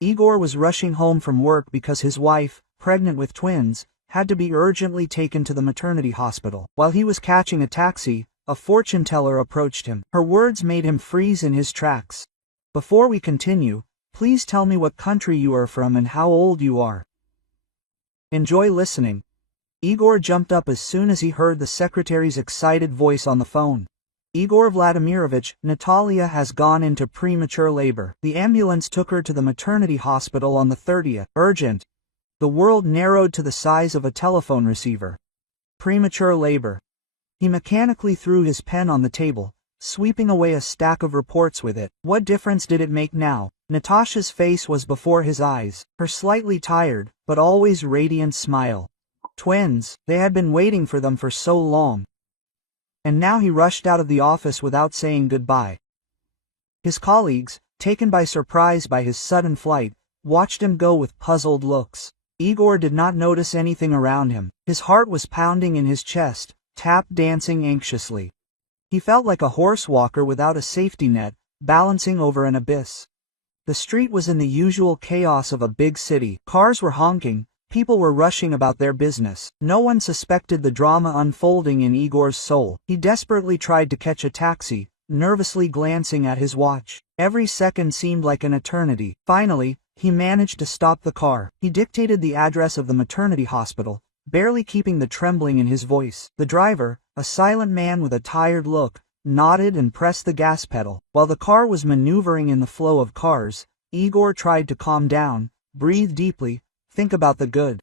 Igor was rushing home from work because his wife, pregnant with twins, had to be urgently taken to the maternity hospital. While he was catching a taxi, a fortune teller approached him. Her words made him freeze in his tracks. Before we continue, please tell me what country you are from and how old you are. Enjoy listening. Igor jumped up as soon as he heard the secretary's excited voice on the phone. Igor Vladimirovich, Natalia has gone into premature labor. The ambulance took her to the maternity hospital on the 30th. Urgent. The world narrowed to the size of a telephone receiver. Premature labor. He mechanically threw his pen on the table, sweeping away a stack of reports with it. What difference did it make now? Natasha's face was before his eyes, her slightly tired, but always radiant smile. Twins, they had been waiting for them for so long. And now he rushed out of the office without saying goodbye. His colleagues, taken by surprise by his sudden flight, watched him go with puzzled looks. Igor did not notice anything around him. His heart was pounding in his chest, tap dancing anxiously. He felt like a horse walker without a safety net, balancing over an abyss. The street was in the usual chaos of a big city. Cars were honking, people were rushing about their business. No one suspected the drama unfolding in Igor's soul. He desperately tried to catch a taxi, nervously glancing at his watch. Every second seemed like an eternity. Finally, he managed to stop the car. He dictated the address of the maternity hospital, barely keeping the trembling in his voice. The driver, a silent man with a tired look, nodded and pressed the gas pedal. While the car was maneuvering in the flow of cars, Igor tried to calm down, breathe deeply, think about the good.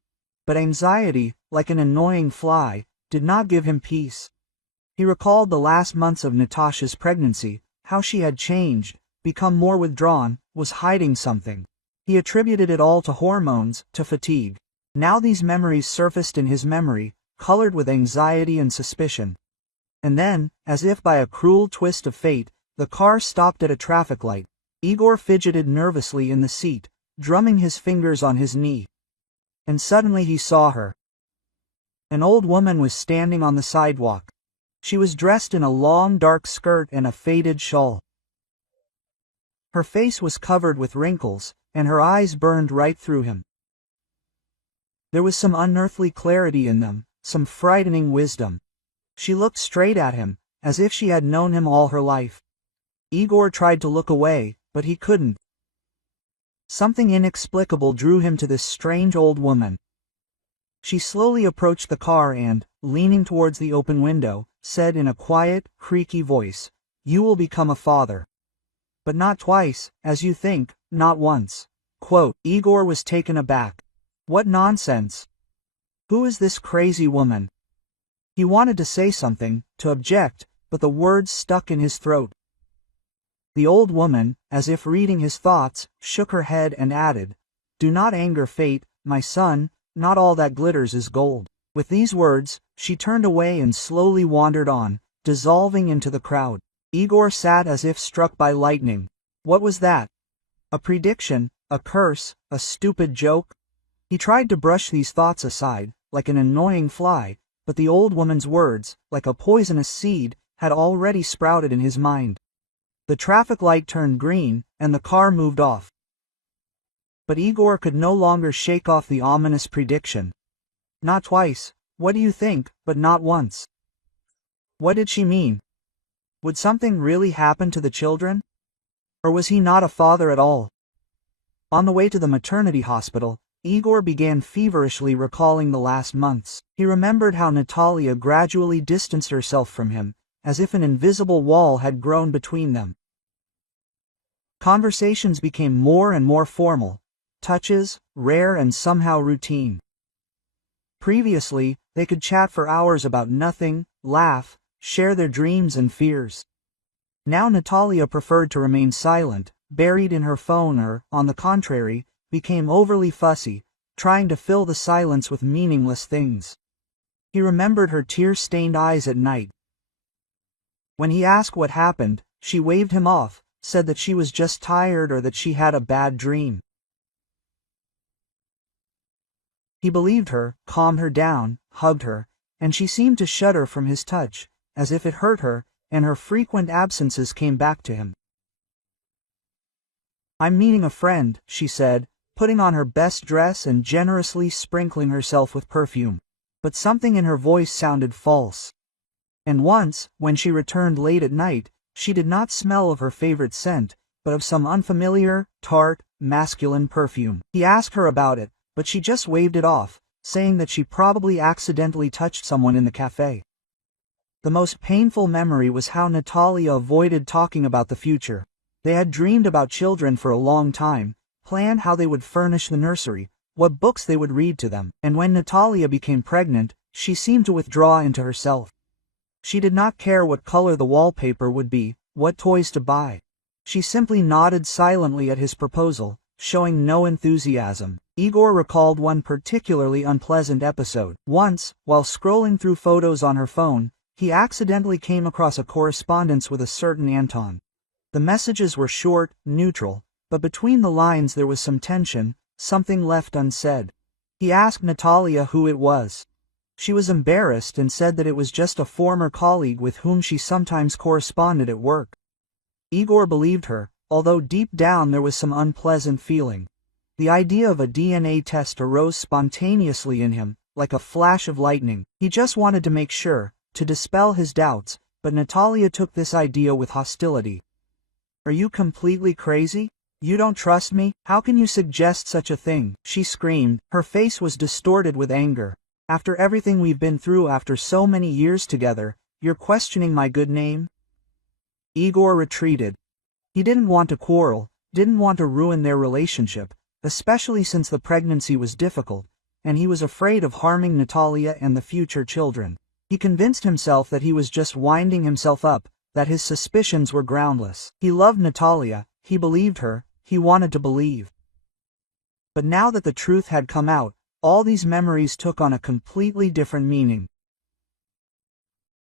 But anxiety, like an annoying fly, did not give him peace. He recalled the last months of Natasha's pregnancy, how she had changed, become more withdrawn, was hiding something. He attributed it all to hormones, to fatigue. Now these memories surfaced in his memory, colored with anxiety and suspicion. And then, as if by a cruel twist of fate, the car stopped at a traffic light. Igor fidgeted nervously in the seat, drumming his fingers on his knee. And suddenly he saw her. An old woman was standing on the sidewalk. She was dressed in a long dark skirt and a faded shawl. Her face was covered with wrinkles, and her eyes burned right through him. There was some unearthly clarity in them, some frightening wisdom. She looked straight at him, as if she had known him all her life. Igor tried to look away, but he couldn't. Something inexplicable drew him to this strange old woman. She slowly approached the car and, leaning towards the open window, said in a quiet, creaky voice, "You will become a father. But not twice, as you think, not once." Quote, Igor was taken aback. What nonsense! Who is this crazy woman? He wanted to say something, to object, but the words stuck in his throat. The old woman, as if reading his thoughts, shook her head and added, "Do not anger fate, my son, not all that glitters is gold." With these words, she turned away and slowly wandered on, dissolving into the crowd. Igor sat as if struck by lightning. What was that? A prediction, a curse, a stupid joke? He tried to brush these thoughts aside, like an annoying fly, but the old woman's words, like a poisonous seed, had already sprouted in his mind. The traffic light turned green, and the car moved off. But Igor could no longer shake off the ominous prediction. Not twice, what do you think, but not once. What did she mean? Would something really happen to the children? Or was he not a father at all? On the way to the maternity hospital, Igor began feverishly recalling the last months. He remembered how Natalia gradually distanced herself from him, as if an invisible wall had grown between them. Conversations became more and more formal, touches, rare and somehow routine. Previously, they could chat for hours about nothing, laugh, share their dreams and fears. Now Natalia preferred to remain silent, buried in her phone or, on the contrary, became overly fussy, trying to fill the silence with meaningless things. He remembered her tear-stained eyes at night. When he asked what happened, she waved him off, said that she was just tired or that she had a bad dream. He believed her, calmed her down, hugged her, and she seemed to shudder from his touch, as if it hurt her, and her frequent absences came back to him. "I'm meeting a friend," she said, putting on her best dress and generously sprinkling herself with perfume. But something in her voice sounded false. And once, when she returned late at night, she did not smell of her favorite scent, but of some unfamiliar, tart, masculine perfume. He asked her about it, but she just waved it off, saying that she probably accidentally touched someone in the cafe. The most painful memory was how Natalia avoided talking about the future. They had dreamed about children for a long time, planned how they would furnish the nursery, what books they would read to them, and when Natalia became pregnant, she seemed to withdraw into herself. She did not care what color the wallpaper would be, what toys to buy. She simply nodded silently at his proposal, showing no enthusiasm. Igor recalled one particularly unpleasant episode. Once, while scrolling through photos on her phone, he accidentally came across a correspondence with a certain Anton. The messages were short, neutral, but between the lines there was some tension, something left unsaid. He asked Natalia who it was. She was embarrassed and said that it was just a former colleague with whom she sometimes corresponded at work. Igor believed her, although deep down there was some unpleasant feeling. The idea of a DNA test arose spontaneously in him, like a flash of lightning. He just wanted to make sure, to dispel his doubts, but Natalia took this idea with hostility. "Are you completely crazy? You don't trust me? How can you suggest such a thing?" she screamed. Her face was distorted with anger. "After everything we've been through, after so many years together, you're questioning my good name?" Igor retreated. He didn't want to quarrel, didn't want to ruin their relationship, especially since the pregnancy was difficult, and he was afraid of harming Natalia and the future children. He convinced himself that he was just winding himself up, that his suspicions were groundless. He loved Natalia, he believed her, he wanted to believe. But now that the truth had come out, all these memories took on a completely different meaning.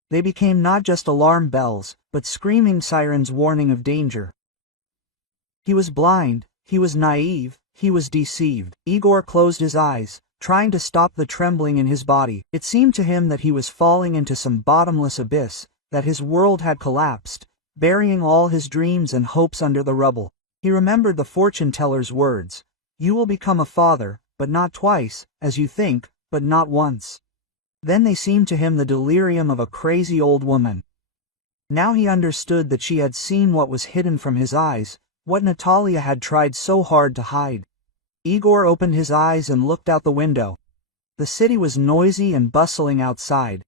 They became not just alarm bells, but screaming sirens warning of danger. He was blind, he was naive, he was deceived. Igor closed his eyes, trying to stop the trembling in his body. It seemed to him that he was falling into some bottomless abyss, that his world had collapsed, burying all his dreams and hopes under the rubble. He remembered the fortune teller's words, "You will become a father, but not twice, as you think, but not once." Then they seemed to him the delirium of a crazy old woman. Now he understood that she had seen what was hidden from his eyes, what Natalia had tried so hard to hide. Igor opened his eyes and looked out the window. The city was noisy and bustling outside.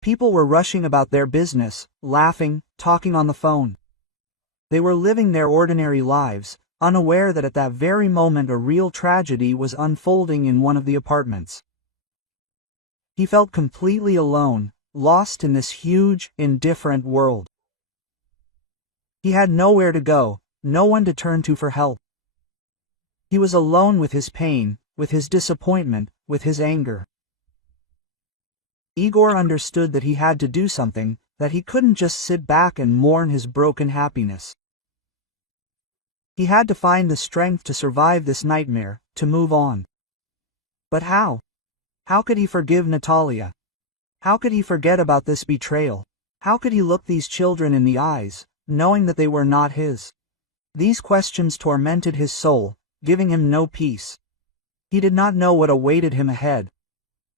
People were rushing about their business, laughing, talking on the phone. They were living their ordinary lives, unaware that at that very moment a real tragedy was unfolding in one of the apartments. He felt completely alone, lost in this huge, indifferent world. He had nowhere to go, no one to turn to for help. He was alone with his pain, with his disappointment, with his anger. Igor understood that he had to do something, that he couldn't just sit back and mourn his broken happiness. He had to find the strength to survive this nightmare, to move on. But how? How could he forgive Natalia? How could he forget about this betrayal? How could he look these children in the eyes, knowing that they were not his? These questions tormented his soul, giving him no peace. He did not know what awaited him ahead.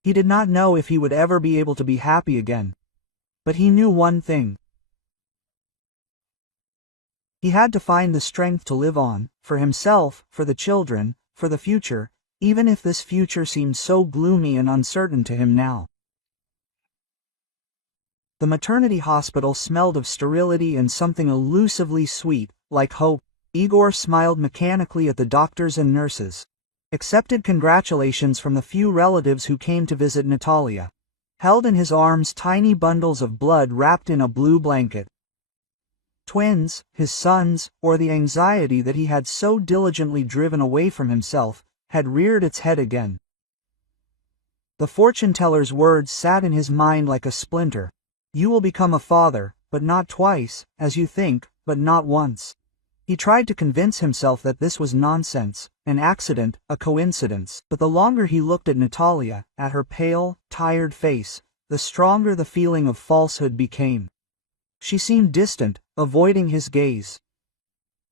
He did not know if he would ever be able to be happy again. But he knew one thing. He had to find the strength to live on, for himself, for the children, for the future, even if this future seemed so gloomy and uncertain to him now. The maternity hospital smelled of sterility and something elusively sweet, like hope. Igor smiled mechanically at the doctors and nurses. Accepted congratulations from the few relatives who came to visit Natalia. Held in his arms tiny bundles of blood wrapped in a blue blanket. Twins, his sons, or the anxiety that he had so diligently driven away from himself, had reared its head again. The fortune teller's words sat in his mind like a splinter. "You will become a father, but not twice, as you think, but not once." He tried to convince himself that this was nonsense, an accident, a coincidence. But the longer he looked at Natalia, at her pale, tired face, the stronger the feeling of falsehood became. She seemed distant, avoiding his gaze.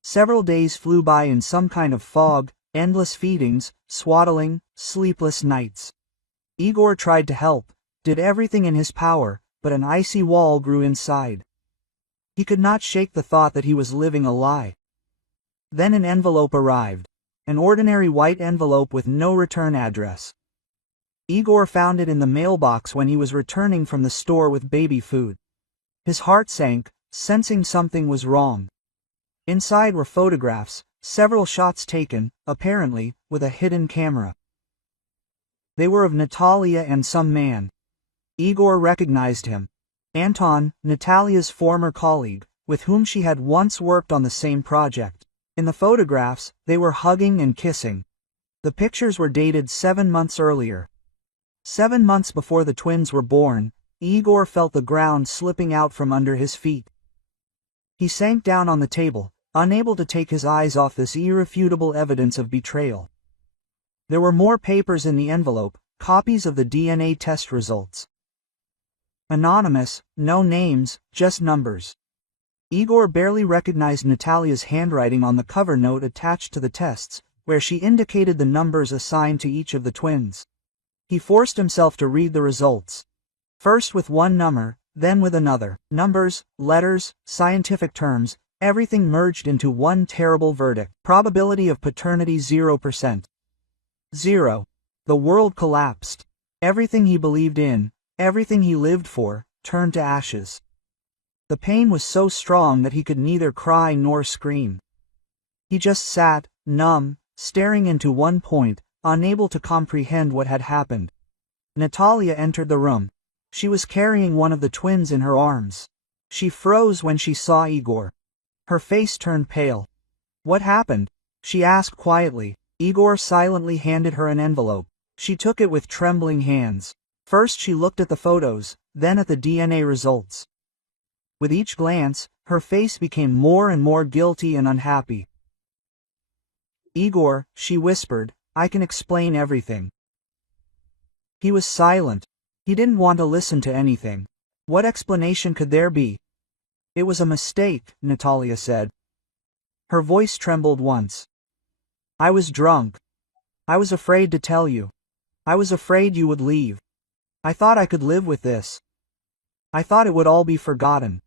Several days flew by in some kind of fog, endless feedings, swaddling, sleepless nights. Igor tried to help, did everything in his power, but an icy wall grew inside. He could not shake the thought that he was living a lie. Then an envelope arrived. An ordinary white envelope with no return address. Igor found it in the mailbox when he was returning from the store with baby food. His heart sank, sensing something was wrong. Inside were photographs, several shots taken, apparently, with a hidden camera. They were of Natalia and some man. Igor recognized him. Anton, Natalia's former colleague, with whom she had once worked on the same project. In the photographs, they were hugging and kissing. The pictures were dated 7 months earlier. 7 months before the twins were born, Igor felt the ground slipping out from under his feet. He sank down on the table, unable to take his eyes off this irrefutable evidence of betrayal. There were more papers in the envelope, copies of the DNA test results. Anonymous, no names, just numbers. Igor barely recognized Natalia's handwriting on the cover note attached to the tests, where she indicated the numbers assigned to each of the twins. He forced himself to read the results. First with one number, then with another. Numbers, letters, scientific terms, everything merged into one terrible verdict. Probability of paternity 0%. 0. The world collapsed. Everything he believed in, everything he lived for, turned to ashes. The pain was so strong that he could neither cry nor scream. He just sat, numb, staring into one point, unable to comprehend what had happened. Natalia entered the room. She was carrying one of the twins in her arms. She froze when she saw Igor. Her face turned pale. "What happened?" she asked quietly. Igor silently handed her an envelope. She took it with trembling hands. First she looked at the photos, then at the DNA results. With each glance, her face became more and more guilty and unhappy. "Igor," she whispered, "I can explain everything." He was silent. He didn't want to listen to anything. What explanation could there be? "It was a mistake," Natalia said. Her voice trembled once. "I was drunk. I was afraid to tell you. I was afraid you would leave. I thought I could live with this. I thought it would all be forgotten."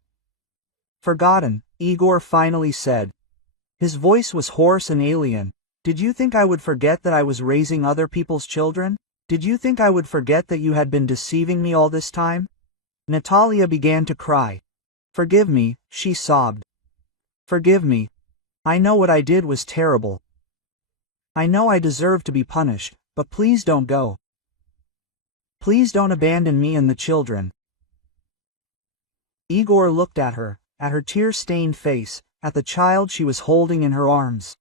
"Forgotten," Igor finally said. His voice was hoarse and alien. "Did you think I would forget that I was raising other people's children? Did you think I would forget that you had been deceiving me all this time?" Natalia began to cry. "Forgive me," she sobbed. "Forgive me. I know what I did was terrible. I know I deserve to be punished, but please don't go. Please don't abandon me and the children." Igor looked at her tear-stained face, at the child she was holding in her arms.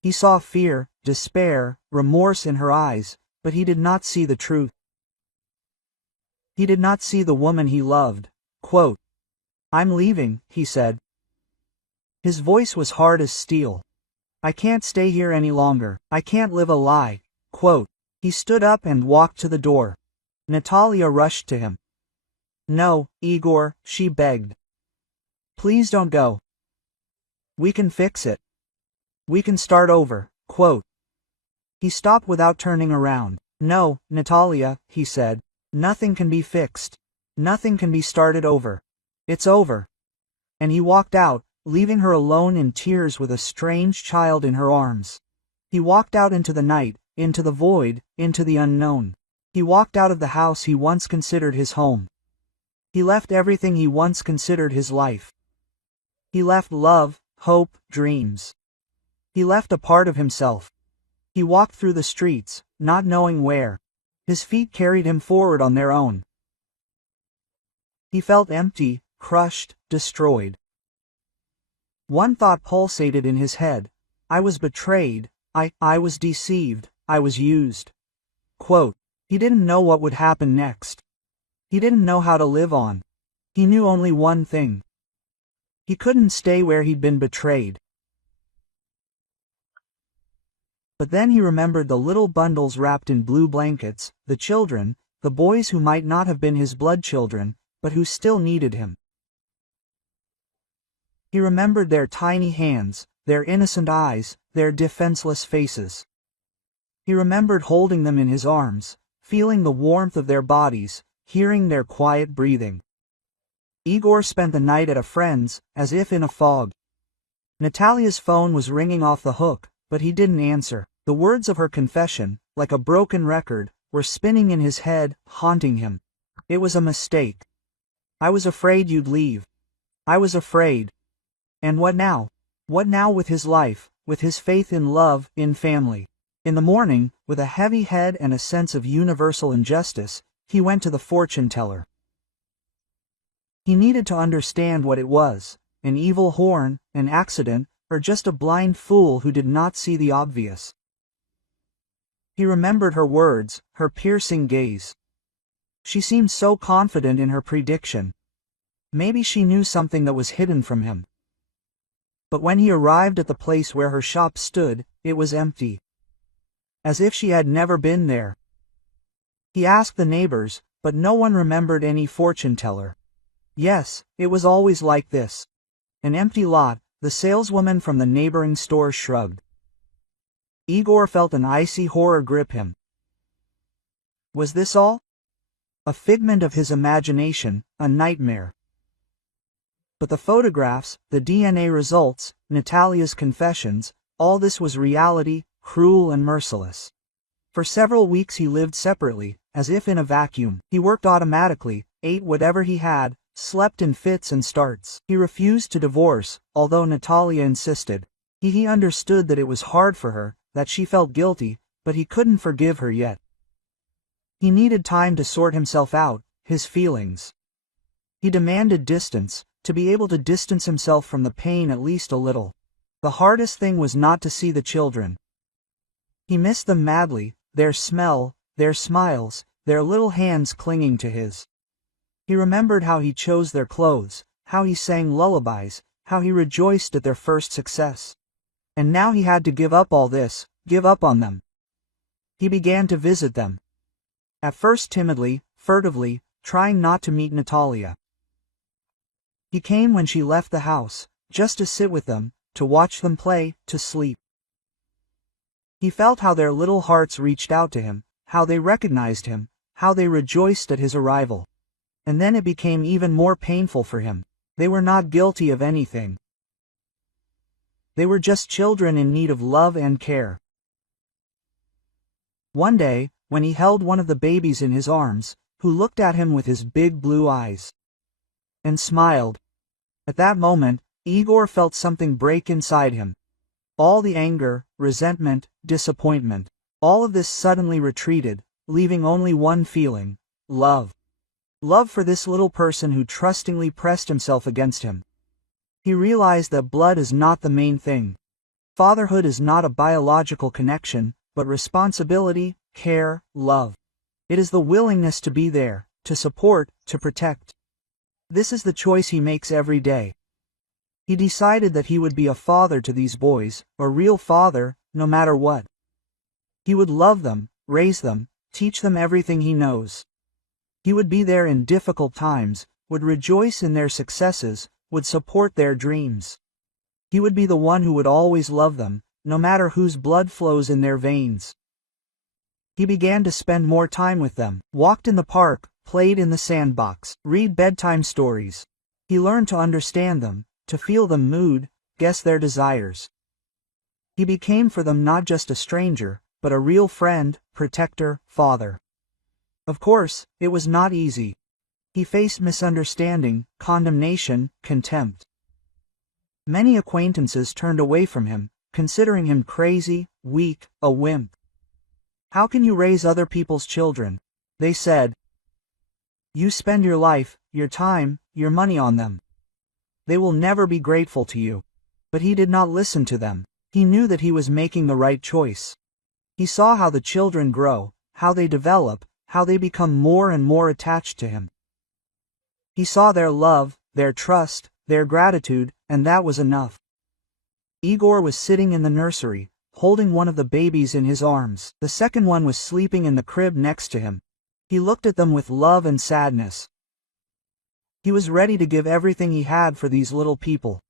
He saw fear, despair, remorse in her eyes, but he did not see the truth. He did not see the woman he loved. Quote, "I'm leaving," he said. His voice was hard as steel. "I can't stay here any longer. I can't live a lie." Quote. He stood up and walked to the door. Natalia rushed to him. "No, Igor," she begged. "Please don't go. We can fix it. We can start over." Quote. He stopped without turning around. "No, Natalia," he said. "Nothing can be fixed. Nothing can be started over. It's over." And he walked out, leaving her alone in tears with a strange child in her arms. He walked out into the night, into the void, into the unknown. He walked out of the house he once considered his home. He left everything he once considered his life. He left love, hope, dreams. He left a part of himself. He walked through the streets, not knowing where. His feet carried him forward on their own. He felt empty, crushed, destroyed. One thought pulsated in his head. I was betrayed. I was deceived. I was used. Quote. He didn't know what would happen next. He didn't know how to live on. He knew only one thing. He couldn't stay where he'd been betrayed. But then he remembered the little bundles wrapped in blue blankets, the children, the boys who might not have been his blood children, but who still needed him. He remembered their tiny hands, their innocent eyes, their defenseless faces. He remembered holding them in his arms, feeling the warmth of their bodies, hearing their quiet breathing. Igor spent the night at a friend's, as if in a fog. Natalia's phone was ringing off the hook, but he didn't answer. The words of her confession, like a broken record, were spinning in his head, haunting him. It was a mistake. I was afraid you'd leave. I was afraid. And what now? What now with his life, with his faith in love, in family? In the morning, with a heavy head and a sense of universal injustice, he went to the fortune teller. He needed to understand what it was, an evil horn, an accident, or just a blind fool who did not see the obvious. He remembered her words, her piercing gaze. She seemed so confident in her prediction. Maybe she knew something that was hidden from him. But when he arrived at the place where her shop stood, it was empty. As if she had never been there. He asked the neighbors, but no one remembered any fortune teller. Yes, it was always like this. An empty lot, the saleswoman from the neighboring store shrugged. Igor felt an icy horror grip him. Was this all? A figment of his imagination, a nightmare. But the photographs, the DNA results, Natalia's confessions, all this was reality, cruel and merciless. For several weeks he lived separately, as if in a vacuum. He worked automatically, ate whatever he had, slept in fits and starts. He refused to divorce, although Natalia insisted. He understood that it was hard for her, that she felt guilty, but he couldn't forgive her yet. He needed time to sort himself out, his feelings. He demanded distance, to be able to distance himself from the pain at least a little. The hardest thing was not to see the children. He missed them madly, their smell, their smiles, their little hands clinging to his. He remembered how he chose their clothes, how he sang lullabies, how he rejoiced at their first success. And now he had to give up all this, give up on them. He began to visit them. At first timidly, furtively, trying not to meet Natalia. He came when she left the house, just to sit with them, to watch them play, to sleep. He felt how their little hearts reached out to him, how they recognized him, how they rejoiced at his arrival. And then it became even more painful for him. They were not guilty of anything. They were just children in need of love and care. One day, when he held one of the babies in his arms, who looked at him with his big blue eyes and smiled. At that moment, Igor felt something break inside him. All the anger, resentment, disappointment, all of this suddenly retreated, leaving only one feeling: love. Love for this little person who trustingly pressed himself against him. He realized that blood is not the main thing. Fatherhood is not a biological connection, but responsibility, care, love. It is the willingness to be there, to support, to protect. This is the choice he makes every day. He decided that he would be a father to these boys, a real father, no matter what. He would love them, raise them, teach them everything he knows. He would be there in difficult times, would rejoice in their successes, would support their dreams. He would be the one who would always love them, no matter whose blood flows in their veins. He began to spend more time with them, walked in the park, played in the sandbox, read bedtime stories. He learned to understand them, to feel their mood, guess their desires. He became for them not just a stranger, but a real friend, protector, father. Of course, it was not easy. He faced misunderstanding, condemnation, contempt. Many acquaintances turned away from him, considering him crazy, weak, a wimp. How can you raise other people's children? They said. You spend your life, your time, your money on them. They will never be grateful to you. But he did not listen to them. He knew that he was making the right choice. He saw how the children grow, how they develop, how they become more and more attached to him. He saw their love, their trust, their gratitude, and that was enough. Igor was sitting in the nursery, holding one of the babies in his arms. The second one was sleeping in the crib next to him. He looked at them with love and sadness. He was ready to give everything he had for these little people.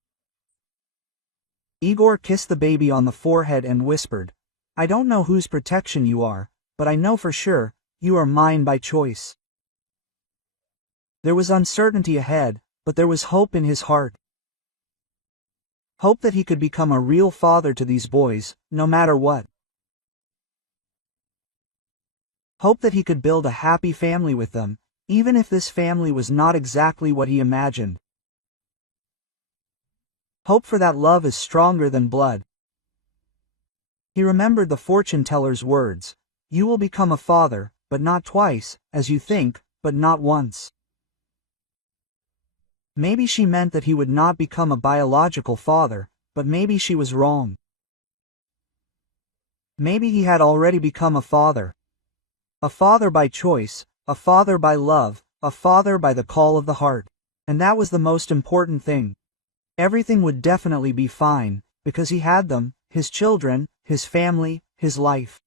Igor kissed the baby on the forehead and whispered, "I don't know whose protection you are, but I know for sure, you are mine by choice." There was uncertainty ahead, but there was hope in his heart. Hope that he could become a real father to these boys, no matter what. Hope that he could build a happy family with them, even if this family was not exactly what he imagined. Hope for that love is stronger than blood. He remembered the fortune teller's words, "You will become a father, but not twice, as you think, but not once." Maybe she meant that he would not become a biological father, but maybe she was wrong. Maybe he had already become a father. A father by choice, a father by love, a father by the call of the heart. And that was the most important thing. Everything would definitely be fine, because he had them, his children, his family, his life.